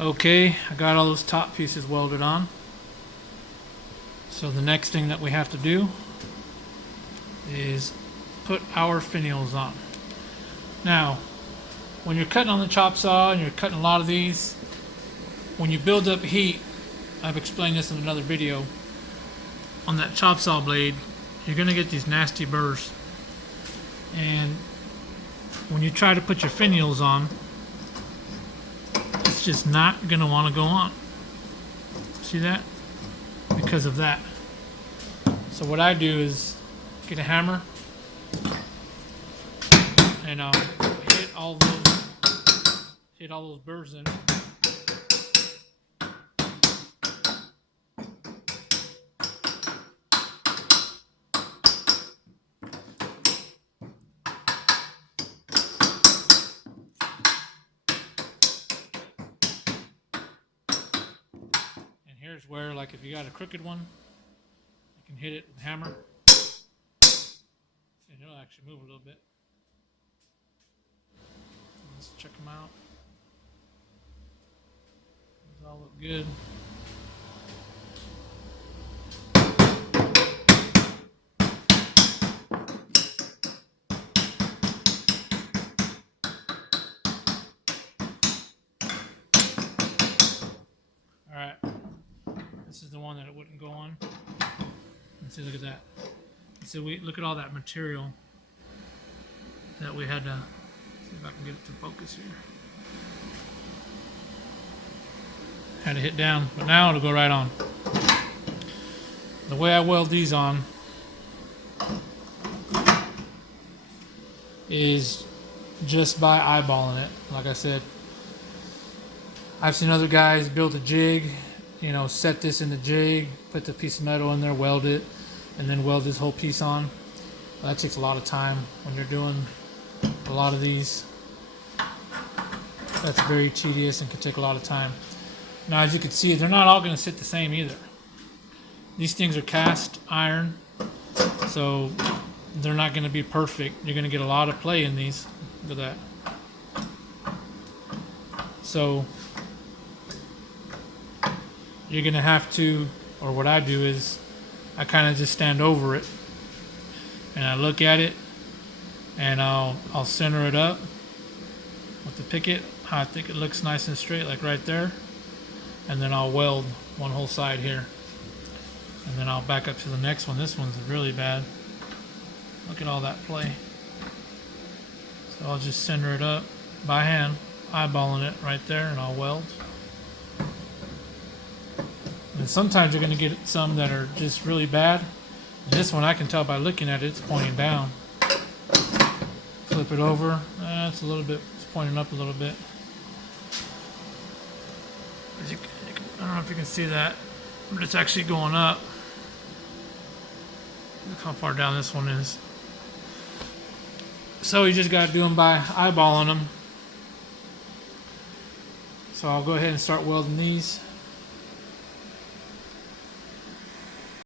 Okay, I got all those top pieces welded on. So the next thing that we have to do is put our finials on. Now, when you're cutting on the chop saw and you're cutting a lot of these, when you build up heat, I've explained this in another video, on that chop saw blade, you're going to get these nasty burrs. And when you try to put your finials on, it's just not going to want to go on. See that? Because of that. So what I do is get a hammer and I'll hit all those burrs in. Here's where, like, if you got a crooked one, you can hit it with a hammer, and it'll actually move a little bit. Let's check them out. These all look good. All right. This is the one that it wouldn't go on. And see, look at that. So look at all that material that we had to. See if I can get it to focus here. Had to hit down, but now it'll go right on. The way I weld these on is just by eyeballing it. Like I said, I've seen other guys build a jig. You know, set this in the jig, put the piece of metal in there, weld it, and then weld this whole piece on. Well, that takes a lot of time when you're doing a lot of these. That's very tedious and can take a lot of time. Now, as you can see, they're not all going to sit the same either. These things are cast iron, so they're not going to be perfect. You're going to get a lot of play in these. Look at that. So you're going to have to, or what I do is, I kind of just stand over it and I look at it and I'll center it up with the picket, how I think it looks nice and straight, like right there. And then I'll weld one whole side here. And then I'll back up to the next one. This one's really bad. Look at all that play. So I'll just center it up by hand, eyeballing it right there, and I'll weld. And sometimes you're going to get some that are just really bad. And this one I can tell by looking at it, it's pointing down. Flip it over. It's a little bit, it's pointing up a little bit. I don't know if you can see that, but it's actually going up. Look how far down this one is. So you just got to do them by eyeballing them. So I'll go ahead and start welding these.